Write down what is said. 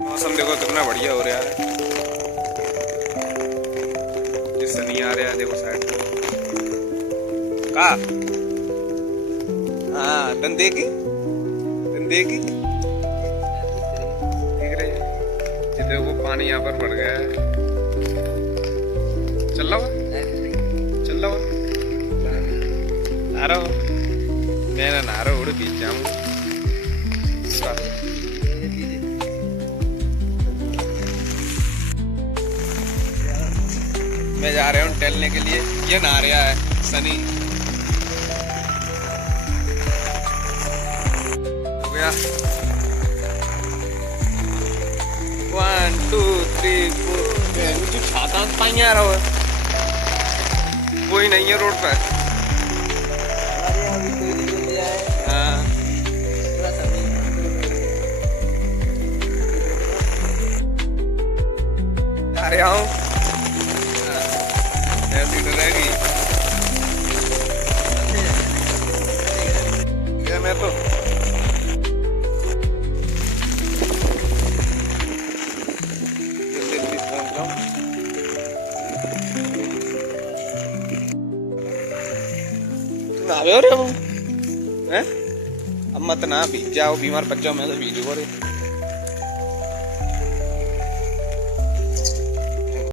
मौसम देखो कितना बढ़िया हो रहा है। ये सनी आ रहा है देखो साइड पे का। हाँ धंधे की देख रहे हैं। ये देखो पानी यहाँ पर बढ़ गया है। चल रहा आ रहा हो मैं ना रहा उड़ बीच जाऊंगा। मैं जा रहा हूँ टहलने के लिए। ये नहा रहा है सनी। हो गया 1 2 3 4। मुझे छाता पानी आ रहा है। कोई नहीं है रोड पर। हाँ जा रहा हूँ। ऐसी डरेगी क्या मैं तो जल्दी पहुंच जाऊं। तुम आ रहे हो हैं? अब मत ना भीग जाओ बीमार पड़ जाओ। मैं तो भीग रे।